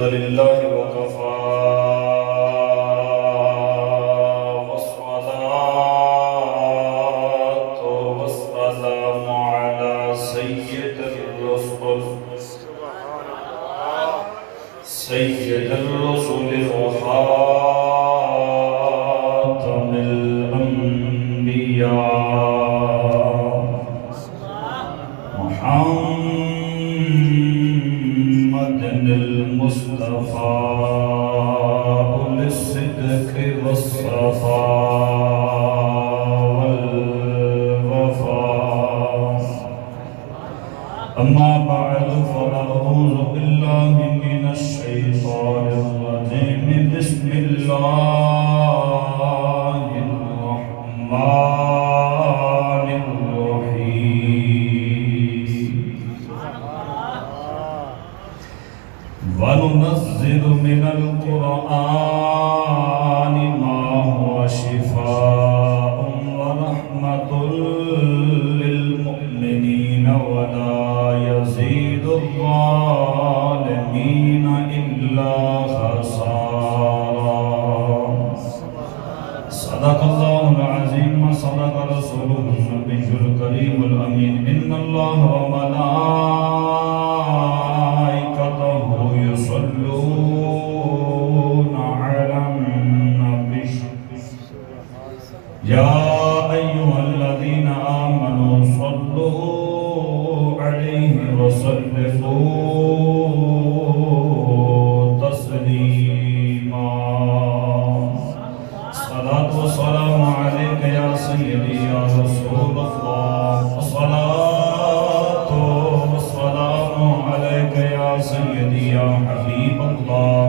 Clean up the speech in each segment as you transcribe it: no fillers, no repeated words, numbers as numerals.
الحمد لله وكفى والصلاة والسلام على سيد الرسل وخاتم الأنبياء محمد المصطفى للصدق والصفاء والوفاء. أما بعد فأعوذ بالله من الشيطان الرجيم. بسم الله الرحمن الرحيم. وننزل من القرآن ما هو شفاء ورحمة للمؤمنين ولا يزيد الظالمين إلا خسارا. صدق الله العظيم وصدق رسوله النبي الكريم الأمين. إن الله وملائكته يصلون على النبي يا أيها الذين آمنوا صلوا عليه وسلموا تسليما. الصلاة والسلام عليك يا سيدي يا رسول الله. الصلاة والسلام عليك يا سيدي يا حبيب الله.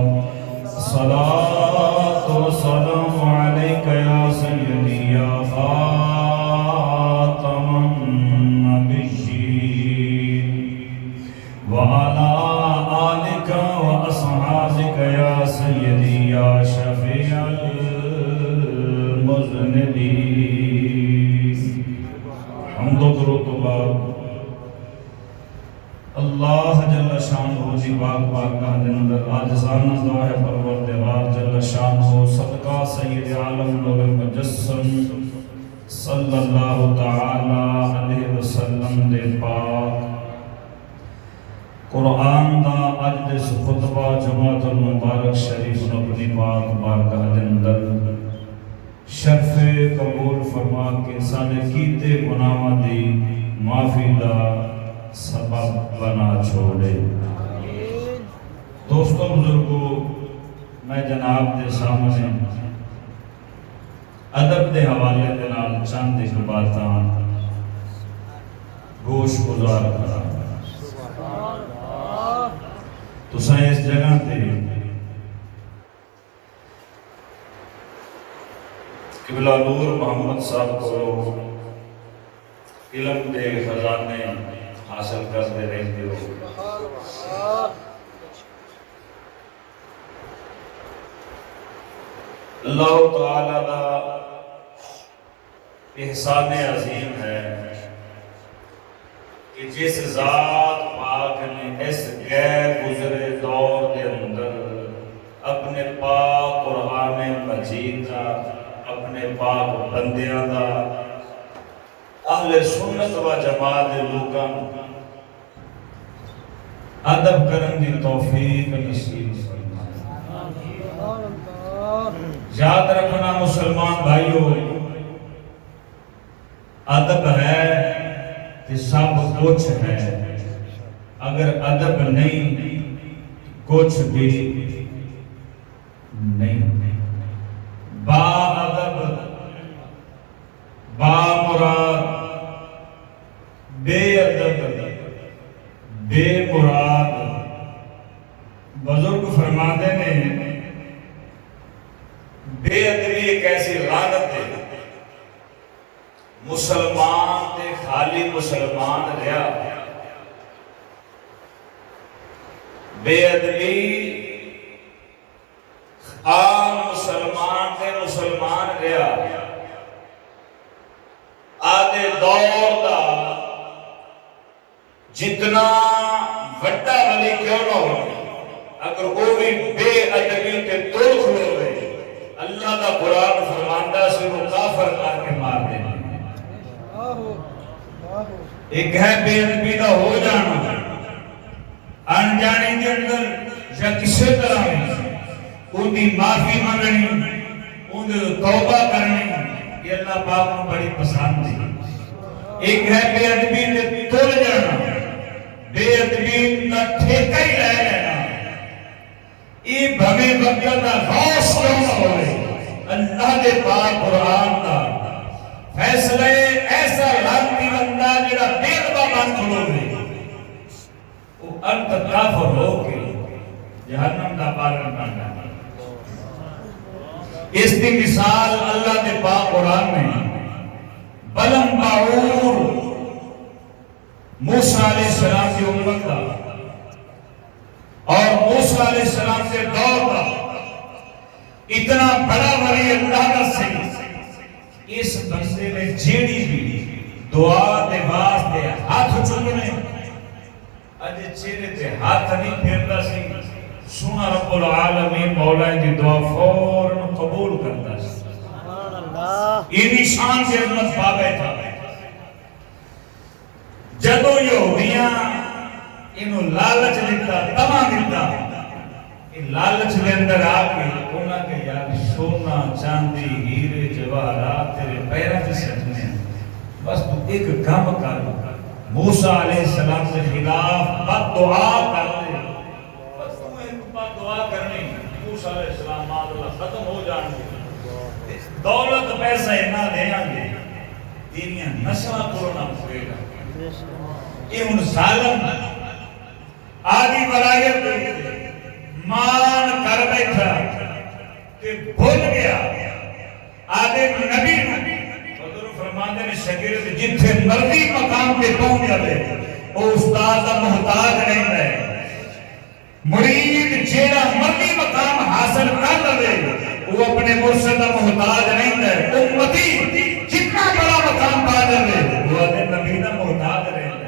الصلاة والسلام عليك يا سيدي يا خاتم النبيين وعلى آلك وأصحابك يا سيدي يا شفيع المذنبين. حمد و درود و بار اللہ جل شانہ دی پاک بارگاہ دے اندر عاجزانہ دعا ہے پروردگار جل شانہ صدقہ سید عالم نور المجسم صلی اللہ تعالی علیہ وسلم دے پاک قرآن دا اج دے خطبہ جماعت المبارک شریف نو اپنی پاک بارگاہ دے اندر شرف قبول فرما کے سانے کیتے گناہاں دی معافی دا سبب بنا چھوڑے. دوستوں بزرگوں، میں جناب دے سامنے ادب دے حوالے دے نال چند ایک باتاں گوش گزار کرا. تساں اس جگہ تے قبلہ نور محمد صاحب کو علم دے خزانے حاصل کرتے رہتے ہو. اللہ تعالی کا احسان عظیم ہے کہ جس ذات پاک نے اس غیر گزرے دور کے اندر اپنے پاک قرآن مجید کا اپنے پاک بندیاں کا اہل سنت و جماعت دے لوکاں ادب کرن دی توفیق نصیب فرمائے. یاد رکھنا مسلمان بھائیو، ادب ہے کہ سب کچھ ہے، اگر ادب نہیں کچھ بھی نہیں. با ادب با مراد، بے ادب بے مراد. بزرگ فرماتے ہیں بے ادبی ایک ایسی لعنت ہے، مسلمان تے خالی مسلمان رہا. بے ادبی عام مسلمان تے مسلمان رہا. آدھے دور دا جتنا وڈا ولی کیوں نہ ہو، اگر وہ بھی بے ادبی تے توڑ کھلوے اللہ دا قرآن فرماندا سے وہ کافر کر کے مار دینا. ایک ہے بے ادبی دا ہو جانا انجانے کے اندر یا کسی طرح ان کی معافی منگنی ان کی توبہ کرنی یہ اللہ پاک کو بڑی پسند ہے. ایک ہے بے ادبی نے توڑ جانا بے ادبی کا ٹھیکہ ہی رہ لینا یہ بھویں وقت کا غوث کیوں نہ ہوئے اللہ دے پاک قرآن کا فیصلہ ایسا لانتی بندہ جڑا بے ادبا بن کھلو گے وہ انت کافر ہو کے جہنم کا پالن کرنا. اس کی مثال اللہ دے پاک قرآن میں بلم باعور موسیٰ علیہ السلام کی امت کا اور موسیٰ علیہ السلام کے دور کا اتنا بڑا ولی اللہ کا سن اس بندے نے جیڑی بھی دعا دے واسطے ہاتھ چکنے اجے چہرے تے ہاتھ نہیں پھیرتا سی سونا رب العالمین مولا دی دعا فوراً قبول کرتا سی. یہ نشان سے عظمت پا بیٹھا جدو یہودیاں انہوں لالچ دیتا تمام دیتا ان لالچ دے اندر آ کے انہاں کے یار سونا چاندی ہیرے جواہرات تیرے پیروں سے سجنے بس تو ایک کام کر موسیٰ علیہ السلام سے خلاف بد دعا کر دے بس تو ایک بد دعا کرنی موسیٰ علیہ السلام اللہ ختم ہو جان گے دولت پیسہ نہ دیاں گے تیریاں نسلہ کرونا ہوئے گا. یہ ان ظالم آدھی ولایت مان کر بیٹھا کہ بھول گیا آدھے نبی حضور فرماندے نے شاگرد جتھے مرضی مقام پہ پہنچ جائے وہ استاد کا محتاج نہیں ہے. مرید جیڑا مرضی مقام حاصل کر لے وہ اپنے مرشد کا محتاج نہیں ہے. امتی جتنا بڑا مقام پا جائے وہ آدھے نبی کا محتاج نہیں ہے.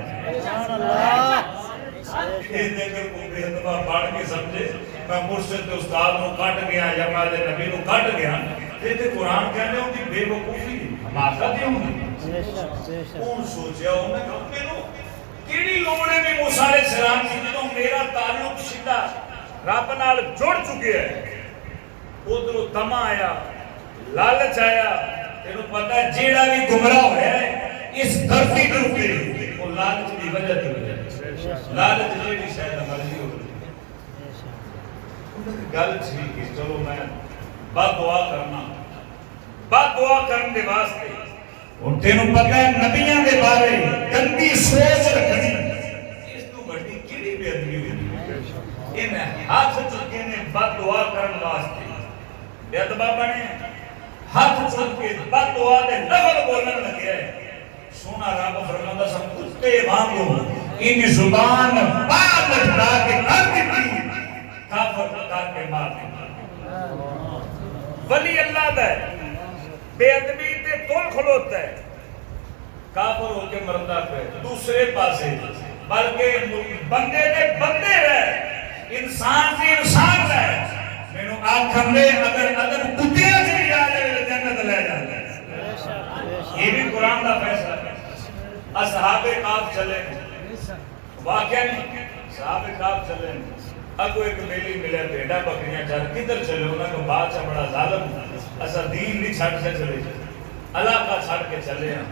یہ دیکھر کو بے اتباع پڑھ کے سمجھے میں مرشد کے استاد کو کٹ گیا یا میں نبی کو کٹ گیا یہ قرآن کہنے ہوں کہ بے وقوفی حماقت ہی ہوں گی. کون سوچیا ہوں میں کہوں میں کیڑی لوڑے میں موسیٰ علیہ السلام کی جنہوں میرا تعلق سیدھا رب نال جڑ چکے ہے ادھروں تما آیا لالچ آیا تینوں پتہ ہے جیڑا بھی گمراہ ہوا ہے اس دھرتی کے اوپر وہ لالچ کی وجہ تھی لالچ جیڑی شاید مرضی ہو گل ٹھیک ہے چلو میں بد دعا کرنے کے واسطے اور تینوں پتہ ہے نبیوں کے بارے گندی سوچ رکھنی اس تو بڑی کیڑی بے ادبی ہوئی ان ہاتھ چکے نے بد دعا کرنے واسطے بے ادبا بنے ہاتھ چک کے بد دعا دے لفظ بولنے لگے ہے. سونا رب فرماتا سب کتے وانگو ان زبان باہر لٹکا کے کر دیتی کافر کر کے مار دیتی. ولی اللہ دا ہے بے ادبی تے تول کھلوتا ہے کافر ہو کے مردا پہ دوسرے پاسے بلکہ بندے دے بندے رہے انسان سے انسان رہے میں نے آنکھاں میں اگر کتیاں سے بھی آ جائے جنت لے جاتا ہے. یہ بھی قرآن کا فیصلہ ہے. اصحاب کاف چلے واقعہ نہیں صحاب کاف چلے اگو ایک میلی ملے بھیڑا بکریاں چار کدھر چلے انہوں نے بادشاہ بڑا ظالم ایسا دین نہیں چھڑ سے چلے علاقہ چھڑ کے چلے ہیں.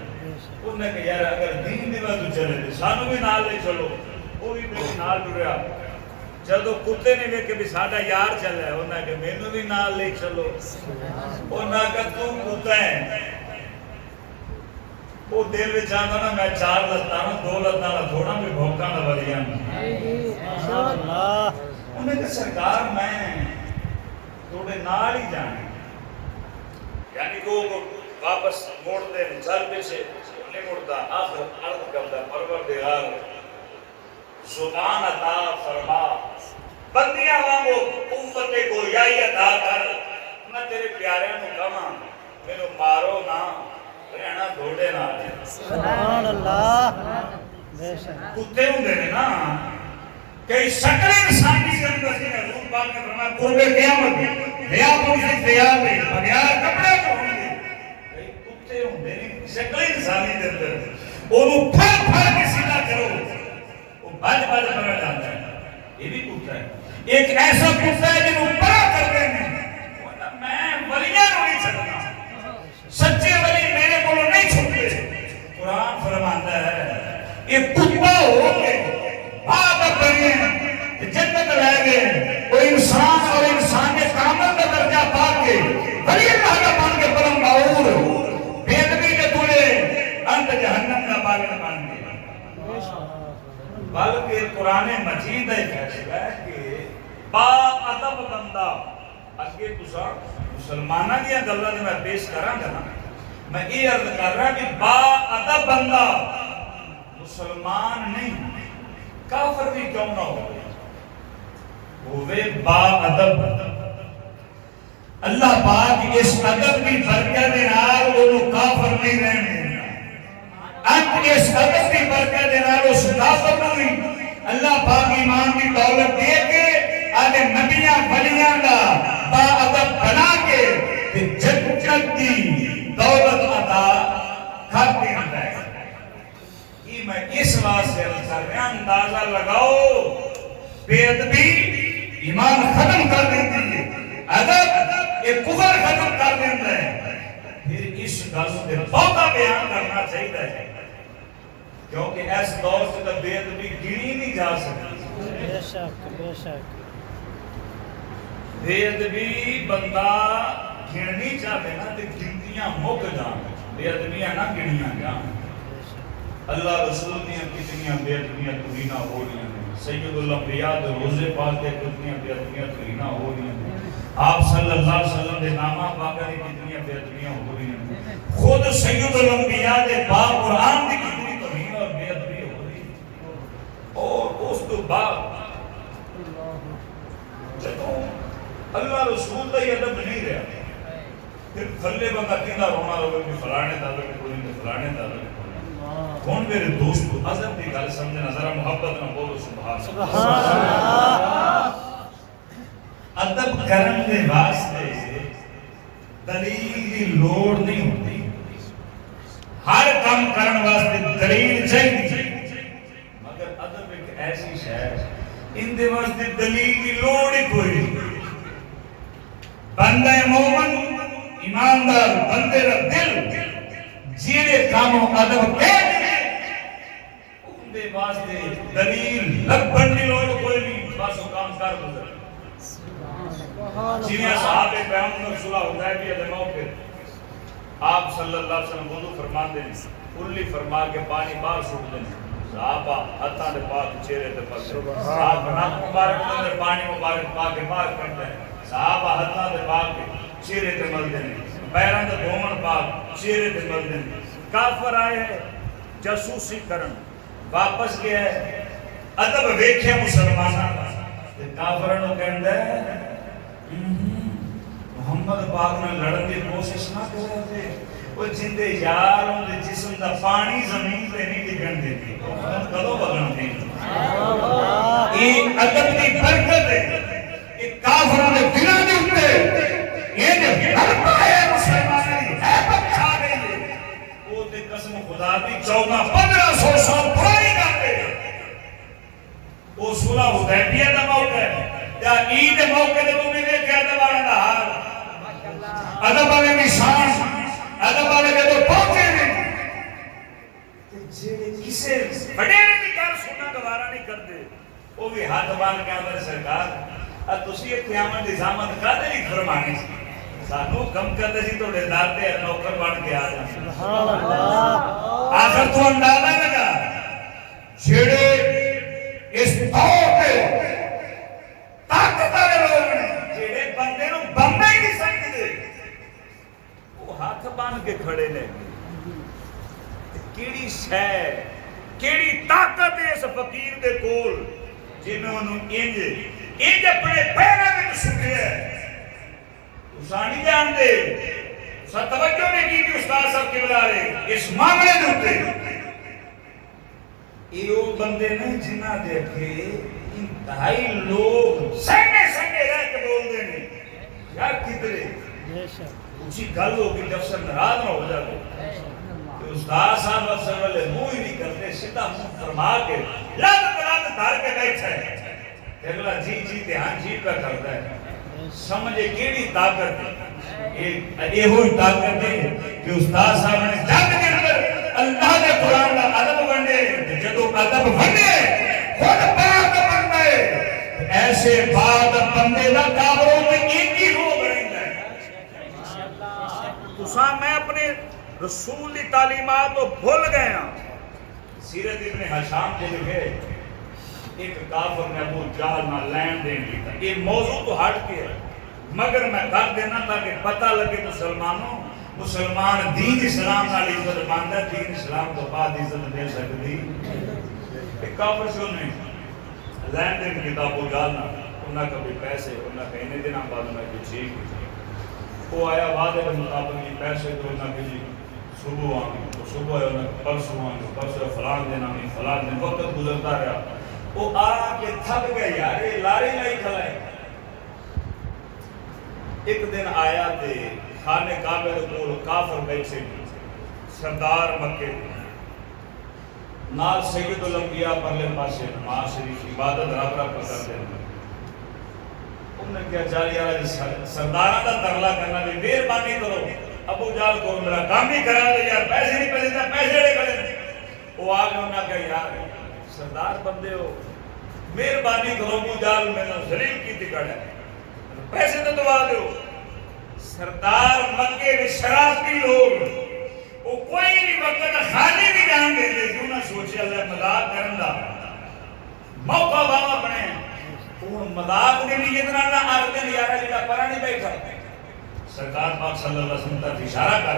انہوں نے کہا یار اگر دین دی بات چلے تھے سانو بھی نال لے چلو وہ بھی میرے نال جڑیا جدو کتے نے میں کہ بھی ساڑھا یار چلے انہوں نے کہا میں بھی نال لے چلو انہوں نے کہا تو کتا ہے وہ دل میں چاہتا نا میں 4 لتانا 2 لتانا تھوڑا بھی بھوکا نہ بدیا انہوں نے کہا سرکار میں تھوڑے نال ہی جانے یعنی وہ واپس موڑ دے چل پہ سے نہیں مڑتا آخر عرض کرتا پروردگار زبان عطا فرما بندیاں وانگو قوت گویائی عطا کر میں تیرے پیاریاں نو کہاں میرے مارو نہ رہنا دھوڑے نہ سبحان اللہ کتے ہوں دے نا کہ شکل انسانی کے اندر سے حضور پاک نے فرمایا قرب قیامت لیا پوچھے تیار نہیں بغیر کپڑے تو ہوں گے کئی کتے ہوں گے شکل انسانی کے اندر انہوں پھر کے سیدھا کرو وہ بھج بھرا جاتا ہے یہ بھی کتا ہے ایک ایسا کتا ہے جنہوں بڑا کر دیں گے میں ولیاں کو نہیں چھڑنا سچے ولی میرے کو نہیں چھوڑتے قرآن فرماتا ہے یہ کتا ہو کے آدھا بنی جنت لے گئے وہ انسان اور انسان کے کامل کا درجہ پا کے ولی اللہ کا مان کے بلند معور بےدبی کے تولے انت جہنم کا باغ مان گئے بلکہ قرآن مجید ہے فیصلہ ہے کہ با ادب بندہ اگے تسا مسلمانہ دیا گلہ نے میں پیش کراں گا نا میں یہ عرض کر رہا کہ با ادب بندہ مسلمان نہیں کافر بھی کیوں نہ ہوئے با ادب اللہ پاک اس ادب کی برکت نال انہوں کافر نہیں رہنے انت اس ادب کی برکت نال اس کافر نہیں اللہ پاک ایمان کی دولت دے کے آدھے نبیاں ولیاں دا با ادب بنا کے جنت کی دولت عطا کرتے ہیں یہ میں اس واسطے کر رہا اندازہ لگاؤ بے ادبی ایمان ختم کر دیتی ہے ادب یہ کفر ختم کر دیتا ہے پھر اس گل سے بہتا بیان کرنا چاہیے کیونکہ اس دور سے تو بے ادبی گنی نہیں جا سکتی بے شک بے شک بے ادبی بندہ گھننی چاہتے نا تو گنتیاں مک جان بے ادبیاں نہ گنیاں جان اللہ رسول دیاں کتنیاں بے ادبیاں توہینہ ہو رہی ہیں سید الانبیاء دے روزے پاک دے کتنیاں بے ادبیاں توہینہ ہو رہی ہیں آپ صلی اللہ علیہ وسلم دے نامہ پاک دے کتنیاں بے ادبیاں ہو رہی ہیں خود سید الانبیاء دے پاک قرآن دی کتنی توہین اور بے ادبی ہو رہی ہے اور اس تو بعد جدوں اللہ رسول دا یہ ادب نہیں رہا پھر تھلے بندہ کیندہ رونا روے کہ فلانے تعلق کوئی نہیں فلانے تعلق کون میرے دوست ادب کی گل سمجھنا ذرا محبت نہ بولو سبحان اللہ ادب کرن دے واسطے دلیل کی لوڑ نہیں ہوتی ہر کام کرن واسطے دلیل چاہیے مگر ادب ایک ایسی شے ہے ان دے واسطے دلیل کی لوڑ ہی کوئی نہیں بندہ مومن ایماندار بندے کا دل جیڑے کاموں ادب کہتے ہیں ان دے واسطے دلیل لبن کی لوڑ کوئی نہیں بس وہ کام کر گزر جنہیں صحابہ پیغمبر صلح حدیبیہ دے موقع آپ صلی اللہ علیہ وسلم وضو فرما دیں کلی فرما کے پانی باہر سوٹ دیں صحابہ ہتھاں دے پاک چہرے تے پاک صحابہ ناک مبارک اندر پانی مبارک پاک کے باہر کرتے ہیں صحابہ ہتھاں دے پاک چہرے تے مل دیں پیراں دے دھومن پاک چہرے تے مل دیں کافر آئے ہیں جاسوسی کرن واپس گیا ہے ادب ویکھیا مسلماناں تے کافراں نوں کہندا ہے محمد پاک نے لڑن کی کوشش نہ کرے تھے وہ جندے یار ان دے جسم دا پانی زمین پہ نہیں ڈگن دیتی کدو بگن دی یہ ادب کی برکت ہے یہ کافروں نے دلوں دے اوپر یہ جو حربہ ہے مسلمانوں کی حیبت چھا گئی ہے وہ تے قسم خدا دی 1400 سال پرانی گل ہے وہ صلح حدیبیہ دا موقع ہے یا عید موقع تے تم نے دیکھا ادب دا حال ادب والے نشان ادب والے جدو پہنچے نہیں کسے وڈیرے کی گل سننا گوارا نہیں کرتے وہ بھی ہاتھ باندھ کے آدھے سرکار تسی اتنے آمن دی زحمت کدے نہیں فرمانی سانو کم کرتے سی تو دار تے نوکر بن کے آ جاتے آخر تو اندازہ لگا جڑے اس دور پہ طاقت والے لوگ نے جڑے بندے نو بندہ ہی نہیں سمجھدے وہ ہاتھ باندھ کے کھڑے نے کیڑی شے کیڑی طاقت ہے اس فقیر دے کول جنہوں نے انج اپنے پیراں وچ سٹیا تساں نہیں جان دے تساں توجہ نہیں کی استاد صاحب قبلہ نے اس معاملے دے اوپر یہ وہ بندے نے جنہاں دے اگے انتہائی لوگ سہنے سہنے رہ کے بول دیں گے یار کدھرے بے شک اچھی گل ہوگی جب سے ناراض نہ ہو جائے کہ استاد صاحب اثر والے منہ ہی نہیں کرتے سیدھا منہ فرما کے لگ دھر کے بیٹھا ہے اگلا جی جی دھیان جی پہ کرتا ہے سمجھے کیڑی طاقت ہے یہ ہوئی طاقت ہے کہ استاد صاحب نے جگ کے اندر اللہ کے قرآن کا ادب بننے جدو ادب بننے خود پاک بن گئے ایسے پاک بندے کا کابروں میں ایک ہی روح بن گئے تو میں اپنے رسول کی تعلیمات تو بھول گئے ہیں سیرت ابن حشام کے لکھے ایک کافر نے ابو جہل نہ لین دین لیتا یہ موضوع تو ہٹ کے ہے مگر میں کر دینا تاکہ پتہ لگے مسلمانوں مسلمان دین اسلام نال عزت ماندا ہے دین اسلام تو بعد عزت دے سکتی ایک کافر سے نہیں لین دین کیتا ابو جہل نہ انہاں کبھی پیسے انہاں کہنے دینا بعد میں کہ ٹھیک وہ آیا وعدے کے مطابق یہ پیسے تو انہاں کہ صبح آئیں تو صبح ہے انہاں پرسوں آئیں پرسوں فلان دن آئیں فلان دن وقت گزرتا رہا وہ آ کے تھک گئے یار یہ لاری نہیں کھلائے ایک دن آیا تے خانے کعبے دے کول کافر بیٹھے سردار مکے نال سید الانبیاء پرلے پاسے نماز شریف عبادت رب رب کرتے ہیں انہوں نے کیا چالی یار سرداراں دا ترلا کرنا بھی مہربانی کرو ابو جہل کو میرا کام ہی کرا دے یار پیسے نہیں پیسے پیسے لے کرے وہ آ گئے انہوں نے کہا یار سردار بندے ہو مہربانی کرو ابو جہل میں نے ذلیل کی ٹکٹ ہے پیسے تو دوا دو سردار مکے کے شرافتی لوگ وہ کوئی بھی وقت خالی بھی جان دے دے کیوں نہ سوچے اللہ مذاق کرن دا موقع بابا بنے وہ مذاق دے نہیں اتنا نہ آخر یارا جڑا پرا نہیں بیٹھا سرکار پاک صلی اللہ علیہ وسلم تک اشارہ کر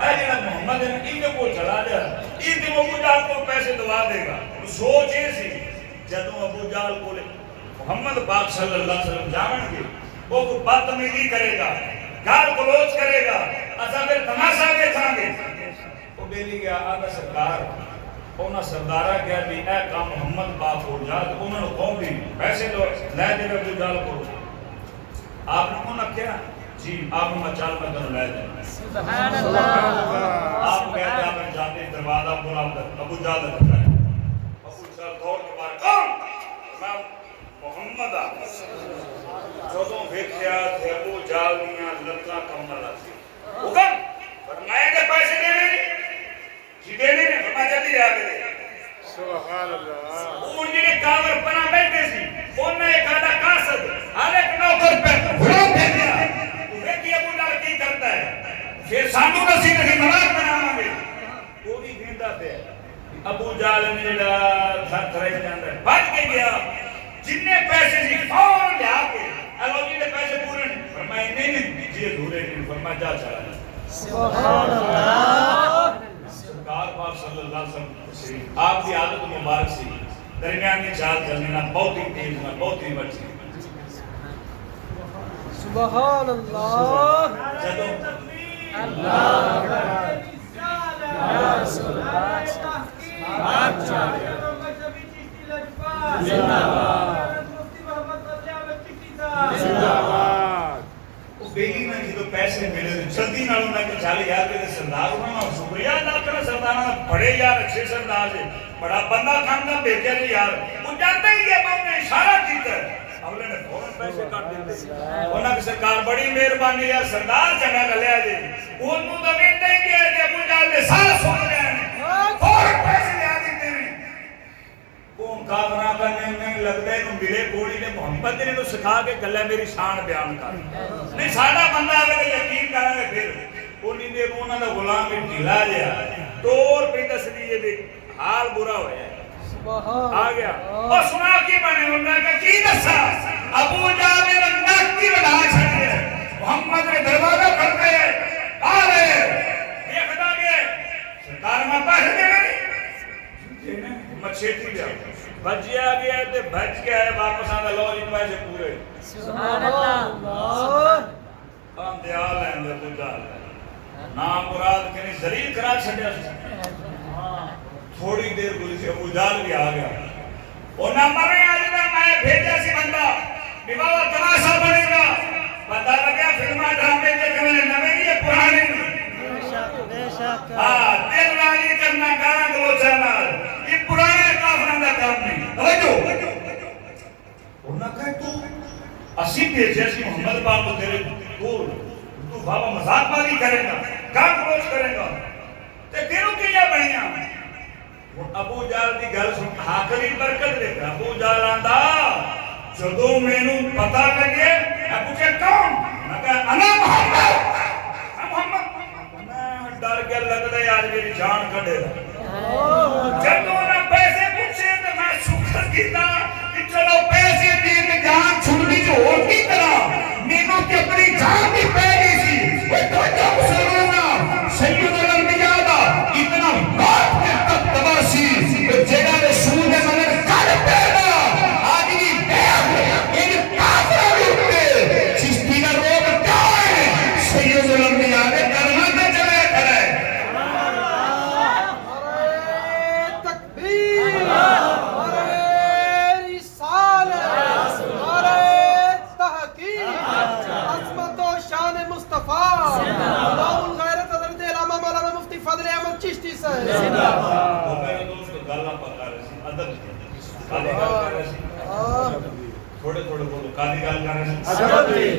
اے جڑا محمد ہے ان کو چلا جا ان کو ابو جہل کو پیسے دوا دے گا سوچ یہ سی جدوں ابو جہل کو محمد پاک صلی اللہ علیہ وسلم جانن گے وہ کو بدتمیزی کرے گا گال گلوچ کرے گا اساں پھر تماشا دیکھاں گے وہ بیلی گیا آدھا سرکار انہاں سردارہ کیا بھی اے کام محمد پاک ہو جا تو انہوں نے کہوں بھی پیسے تو لے دے ابو جہل کو آپ نے انہوں نے کیا جی آپ نے مچال میں تو لے دیں سبحان اللہ آپ کہتے ہیں آپ نے جاتے دروازہ پورا ابو جہل نے کہا ابو جہل دور کے بعد کون میں محمد جدوں ویکھیا تے ابو جہل دیاں لتاں کمر سی حکم فرمایا کہ پیسے دینے جی دینے نے فرمایا جلدی لے کے دے سبحان اللہ وہ جڑے کافر پنا بیٹھے سی انہاں ایک آدھا قاصد ہر ایک نوکر پہ غلام بھیجیا ویکھی ابو جہل کی کرتا ہے پھر سانو نسی نہیں مراق بناواں گے وہ بھی گھندا پہ ابو جہل نے جڑا تھر تھرے جاندا بچ کے گیا جتنے پیسے سی فوراً لے آ کے اللہ جی نے پیسے پورے نہیں فرمایا نہیں جی ادھورے نہیں فرمایا جا چلا سبحان اللہ سرکار پاک صلی اللہ علیہ وسلم آپ کی عادت مبارک سی درمیان کی چال چلنے نہ بہت ہی تیز نہ بہت ہی بچی سبحان اللہ جدوں اللہ بیلی میں جدو پیسے ملے جلدی نالوں میں کہ چالی یار کے سردار انہوں نے شکریہ ادا کرنا سرداراں بڑے یار اچھے سردار سے بڑا بندہ کھانا بھیجا جی یار وہ جانتا ہی ہے میں نے اشارہ کیتا ہے اگلے نے فوراً پیسے کاٹ دیتے انہاں کی سرکار بڑی مہربانی ہے سردار چنگا گلیا جی انہوں تو ویندا ہی ہے کہ ابو جہل نے سارا سن لیا فوراً پیسے لے آ دیتے ہیں کون کافراں کا نہیں لگتا ہے ملے کوڑی نے محمد نے تو سکھا کے گلا میری شان بیان کر نہیں ساڈا بندہ اگر یقین کرے گا پھر انہی دے انہاں دا غلام بھی ڈھیلا جیا طور پہ تسلیے دے حال برا ہویا سبحان آ گیا اور سنا کی بنے انہاں کا کی دسا ابو جہل نے ناک کی بنا چھڑے محمد نے دروازہ کھڑ گئے آ رہے دیکھدا گئے سرکار میں پیسے دے مچھیتی لیا بجیا گیا تے بچ کے آئے واپس آندا لو جی پیسے پورے سبحان اللہ ہم دیال ہیں اندر بجا نام مراد کنی ذلیل کرا چھڑیا تھوڑی دیر گزری ابو جہل بھی آ گیا اور نہ مرے آج نہ میں بھیجا سی بندہ بابا تماشا بنے گا پتہ لگا فلماں ڈرامے دیکھنے نویں یہ پرانے بے شک ہاں دل والی کرنا گانا گلوچا نال یہ پرانے کافراں دا کام نہیں توجہ انہاں کہے تو اسی بھیجے سی محمد پاک کو تیرے دور تو بابا مذاق بازی کرے گا گانا گلوچ کرے گا تے تیروں کیا بنیا ابو جال دی گل سن آخری برکت دے ابو جال آندا جدوں مینوں پتہ لگے میں پوچھے کون میں کہا انا محمد میں ڈر کے لگدا ہے آج میری جان کڈے گا جدوں نہ پیسے پوچھے تے میں شکر کیتا کہ چلو پیسے دی تے جان چھڑنی جو ہور کی طرح مینوں تے اپنی جان بھی پے گئی سی وہ تو جو مسلمان سید الانبیاء دا اتنا بات کے تک تباسی جیڑا رسول دے مگر کر پیدا آج بھی بیعت ان کافروں کے اوپر چشتی کا روگ کیا ہے سید الانبیاء نے کرنا تے چلے کرے تکبیر نعرہ رسالت نعرہ تحقیق عظمت و شان مصطفیٰ اللہ الغیرت حضرت علامہ مولانا مفتی فضل احمد چشتی صاحب وہ میرے دوست گالا پکا رہے سی ادب کالی گل کر رہے سی تھوڑے تھوڑے بولو کالی گل کر رہے سی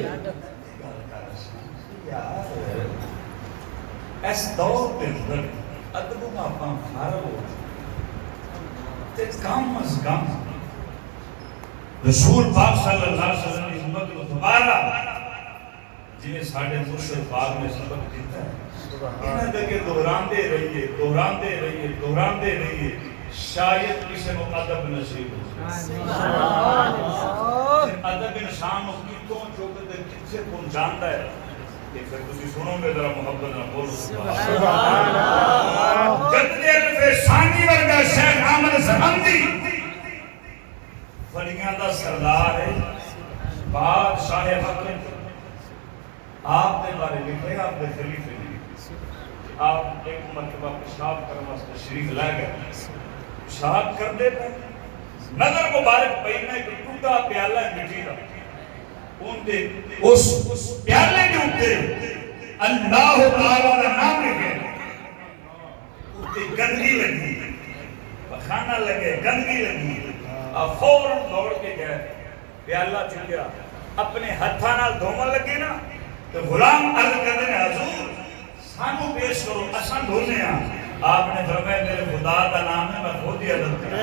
اس دور کے اندر ادب کا اپنا فارغ ہو تے کم از کم رسول پاک صلی اللہ علیہ وسلم کی امت کو دوبارہ جنہیں ساڑھے مرشد پاک نے سبق دیتا ہے انہیں دے کے دہراندے رہیے شاید کسی کو ادب نصیب ہو ادب انسان کو کتوں چوکتے کت سے پہنچاندا ہے کہ پھر تسی سنو گے ذرا محبت نہ بولو سبحان اللہ جد دے ثانی ورگا شیخ احمد سمندی فڑیاں دا سردار ہے بادشاہ مکہ آپ نے بارے لکھے آپ نے خلیفے نے آپ ایک مرتبہ پیشاب کرنے واسطے تشریف لے گئے پیشاب کر دے پہ نظر مبارک پہنا ایک ٹوٹا پیالہ مٹی کا ان دے اس پیالے کے اوپر اللہ تعالیٰ کا نام لکھے اوپر گندگی لگی پخانا لگے گندگی لگی آپ فوراً دوڑ کے گئے پیالہ چکیا اپنے ہتھاں نال دھومن لگے نا تو غلام عرض کرنے حضور سانو پیش کرو اساں دھونے ہیں آپ نے فرمایا میرے خدا کا نام ہے میں خود ہی ادب کروں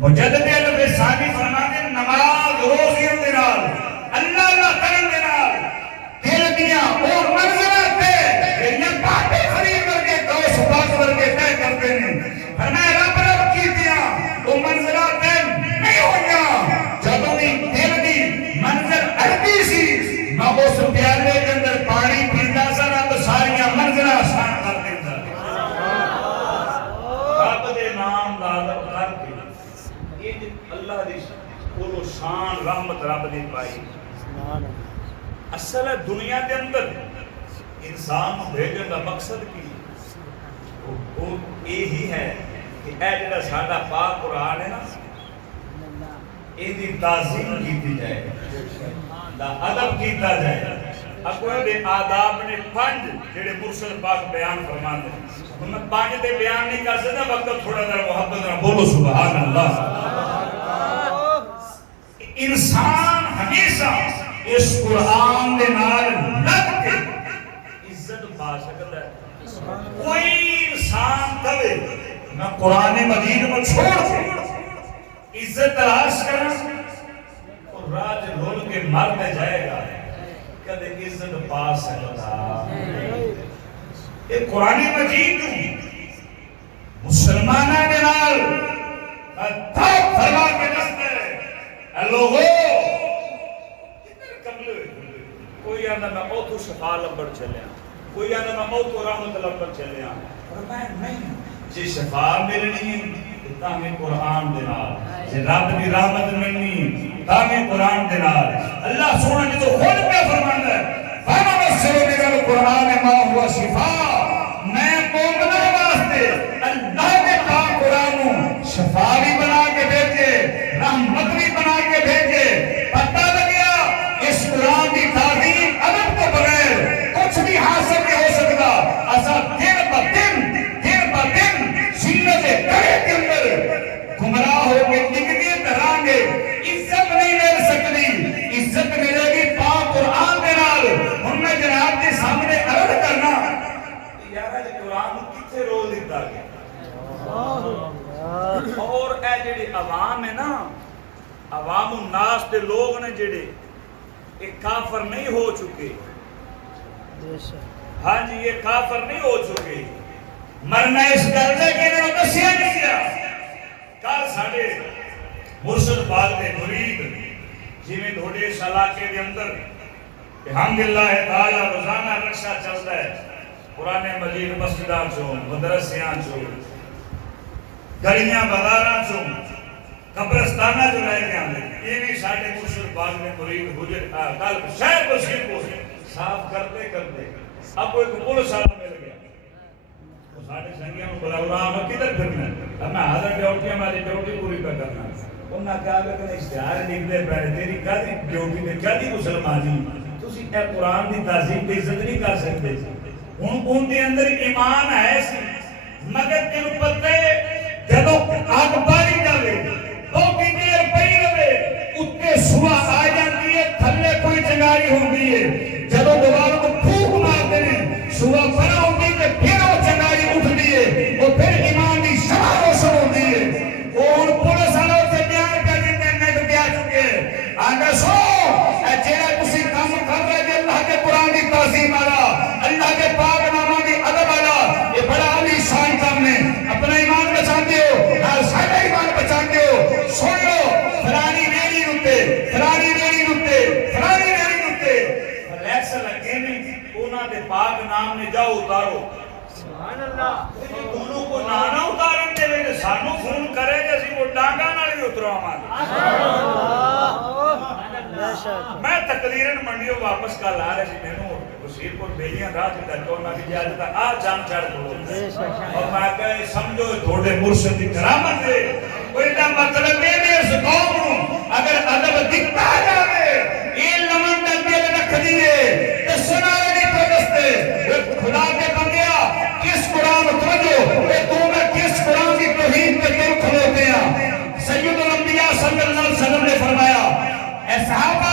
مجدد علم ثانی فرماتے نماز روزیوں کے نال اللہ اللہ کرن دے نال دل دیاں اور منزلات تے یہ باتیں خرید کر کے دوست باز کر کے طے کرتے ہیں فرمایا رب رب کی دیاں وہ منزلات نہیں ہوئیاں جب بھی دل دی منزل اڑتی سی میں اس پیالے کے اندر پانی پیندا سا تو ساریاں منزلیں آسان کر دیندا رب دے نام دا ادب کر کے یہ اللہ دی کولو شان رحمت رب نے پائی اصل ہے دنیا کے اندر انسان کو بھیجن کا مقصد کی وہ یہی ہے کہ اے جڑا ساڈا پاک قرآن ہے نا یہ تعظیم کی جائے دا ادب کیتا جائے اکوے دے آداب نے پنج جڑے مرشد پاک بیان فرماندے ہیں میں پانچ دے بیان نہیں کر سکتا وقت تھوڑا ذرا محبت نہ بولو سبحان اللہ انسان ہمیشہ اس قرآن دے نال لگ کے عزت پا سکتا ہے کوئی انسان کبھی نہ قرآن مجید کو چھوڑ کے عزت تلاش کرنا اور راج رول کے مرد جائے گا کدے عزت پا سکتا یہ قرآن مجید مسلمانہ کے نال تھاپ فرما کے دستے اے لوگو کوئی آنا میں اوتو شفا لبڑ چلیا کوئی آنا میں اوتو رحمت لبڑ چلیا فرمایا نہیں جی شفا ملنی ہے تاہمیں قرآن دینار جی رب دی رحمت ملنی تاہمیں قرآن دینار اللہ سونا جی تو خود پہ فرمانا ہے فانا بسرو نگل قرآن ما ہوا شفا میں مومنہ واسطے اللہ کے پاک قرآن شفا بھی بنا کے دے کر گیا. اور اے جڑی عوام ہے نا, عوام الناس دے لوگ نے جڑے یہ کافر نہیں ہو چکے. ہاں جی, یہ کافر نہیں ہو چکے. مرنا اس گل دے کہ انہوں نے دسیا نہیں گیا. کل ساڈے مرشد پاک دے مرید جویں تھوڑے اس علاقے دے اندر الحمدللہ تعالی روزانہ رکشہ چلتا ہے, قرآن مجید مسجداں چوں, مدرسیاں چوں, گلیاں بازاراں چوں, قبرستانہ جو لے کے آنے. یہ بھی ساڈے مرشد پاک نے مرید کل شہر بشیر کو صاف کرتے کرتے اب کوئی پولیس والا مل گیا. وہ ساڈے سنگیاں کو بلاؤ رہا کدھر پھرنا ہے, میں حاضر ڈیوٹی ہماری ڈیوٹی پوری پہ کرنا. انہاں کہا کہ اشتہار لکھتے پہ تیری کدی ڈیوٹی تے کدی مسلمانی تسی اے قرآن دی تہذیب کی عزت نہیں کر سکتے. ہن ان دے اندر ایمان ہے سی, مگر تینوں پتہ جدوں اگ باری جاوے بہتی دیر پئی رہے اتنے صبح آ جاتی ہے, تھلے کوئی چنگاری ہوندی ہے. جدوں دوبارہ کو پھوک مارتے ہیں صبح بنا ہوتی ہے پھر وہ چنگاری اٹھتی ہے, وہ پھر ایمان کی شمع روشن ہوتی ہے. اور پولیس والوں سے بیان کر دیتے نیٹ پہ آ چکے ہیں. آگے سو جیڑا کسی کام کر رہے ہیں اللہ کے قرآن کی تعظیم والا, اللہ کے پاک ناموں کی ادب والا, یہ بڑا عالی شان کام ہے. اپنا ایمان بچاتے ہو, ہر سارا ایمان بچاتے ہو. سن لو فلانی ریڑی ہوتے, فلانی ریڑی ہوتے, فلانی ریڑی ہوتے فلیکس لگے نہیں, انہاں دے پاک نام نے جاؤ اتارو. سبحان اللہ. دونوں کو نانا اتارن دے لے سانو فون کرے کہ اسی وہ ڈانگا نال ہی اترو میں تقریرن منڈیوں واپس کل آ رہے سی, مینوں وسیل کو بیلیاں راہ تے تک انہاں دی جاج دا آ جان چڑھ دو. اور میں کہ سمجھو تھوڑے مرشد دی کرامت ہے. کوئی دا مطلب ہے اس قوم نو اگر ادب دکھتا جاوے اے لمن دا دل رکھ دیے تے سنا نہیں تو دستے خدا کے بندیا کس قرآن توجہ اے تو میں کس قرآن کی توحید پہ کیوں کھلوتے ہیں. سید الانبیاء صلی اللہ علیہ وسلم نے فرمایا اے صحابہ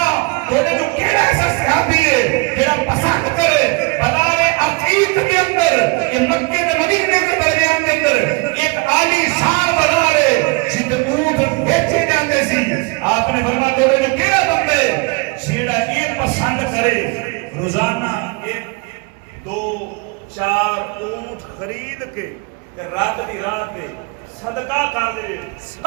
تھوڑے جو کیڑا ایسا صحابی ہے جڑا پسند کرے بدارے عقیق کے اندر یہ مکے کے مدینے کے درمیان کے اندر ایک عالی شان بازار ہے جت اونٹ بیچے جاتے سی. آپ نے فرمایا تھوڑے جو کیڑا بندے جڑا یہ پسند کرے روزانہ ایک دو چار اونٹ خرید کے رات دی رات دے صدقہ کر دے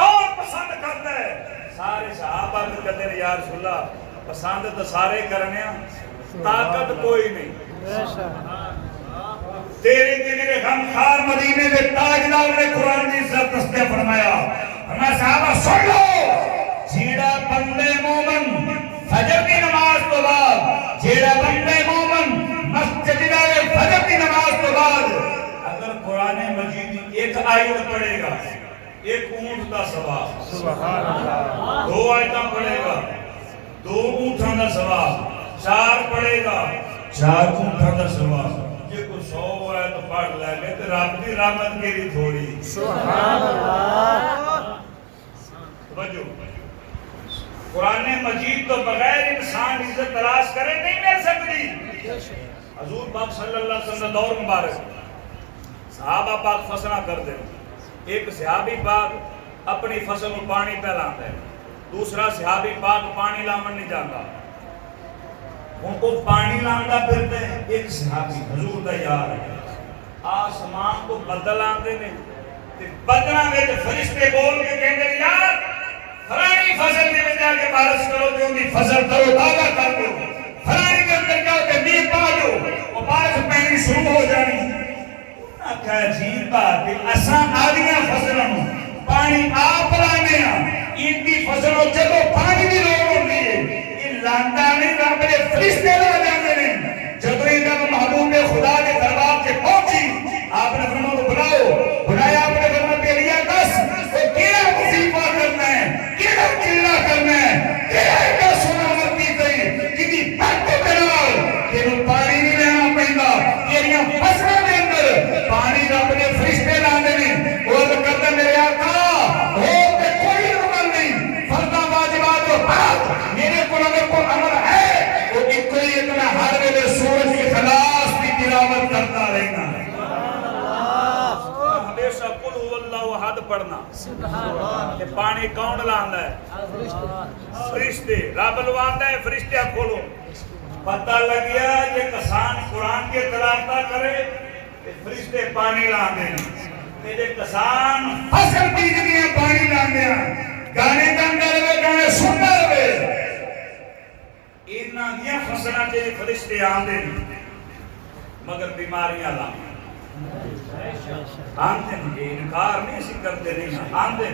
اور پسند کرتا ہے. سارے صحابہ نے کہتے ہیں یا رسول اللہ پسند تو سارے کرنے ہیں طاقت کوئی نہیں. تیرے دل غمخوار مدینے کے تاجدار نے قرآن کی عزت تسبیح فرمایا. ہمیں صحابہ سن لو جیڑا بندے مومن فجر کی نماز تو بعد, جیڑا بندے مومن مسجد میں فجر کی نماز تو بعد اگر قرآن مجید ایک آیت پڑھے گا ایک اونٹ کا ثواب, سبحان اللہ, دو آیتاں پڑھے گا دو اونٹاں کا ثواب, چار پڑھے گا چار اونٹاں کا ثواب. یہ کوئی 100 آیت پڑھ لے گے تو رب کی رحمت کے لیے تھوڑی. سبحان اللہ. توجہ, قرآن مجید تو بغیر انسان عزت تلاش کرے نہیں مل سکتی. حضور پاک صلی اللہ علیہ وسلم دور مبارک صحابہ پاک فصلہ کرتے ہیں. ایک صحابی پاک اپنی فصل میں پانی پھیلاتا ہے, دوسرا صحابی پاک پانی لامن نہیں جاتا. ان کو پانی لاندا پھرتے ہیں. ایک صحابی حضور دا یار ہے, آسمان کو بدل آندے نے تے بدلاں وچ فرشتے بول کے کہندے یار فلانی فصل دے وچ جا کے بارش کرو تے ان دی فصل کرو تازہ کر دو, فلانی دے اندر جاؤ تے میہ پا دو, وہ بارش پینی شروع ہو جانی. انہاں کہا عجیب بات ہے, اساں آدیاں فصلاں نوں پانی آپ لانے ہیں, ان دی فصلوں جدوں پانی دی لوڑ ہوندی ہے یہ لاندا نہیں رب دے فرشتے لا جاندے نے. جدوں یہ گل محبوب خدا کے دربار سے پہنچی آپ نے فرمایا بلاؤ, بلایا آپ نے فرمایا کہ لیا دس وہ کیڑا وظیفہ کرنا ہے, کیڑا چلا کرنا ہے, کیڑا ایڈا سونا مرتی گئی جدی برکت کے نال تینوں پانی نہیں لینا پیندا. تیریاں فصلاں دے اندر پانی رب دے فرشتے لاندے نے. وہ کہتے میرے آقا ہو تے کوئی عمل نہیں, فرضاں واجبات و حق میرے کو اگر کوئی عمل ہے وہ ایک ود پڑھنا کہ پانی کون لاندا ہے فرشتے رب لواندا ہے فرشتے کولو پتہ لگیا یہ کسان قرآن کی تلاوت کرے تے فرشتے پانی لاندے تے جے کسان فصل بیجدیاں پانی لاندے گانے گاندے رہے گانے سندا رہے انہاں دیاں فصلاں تے فرشتے آندے مگر بیماریاں لاندے آندے انکار نہیں سی کرتے نہیں آندے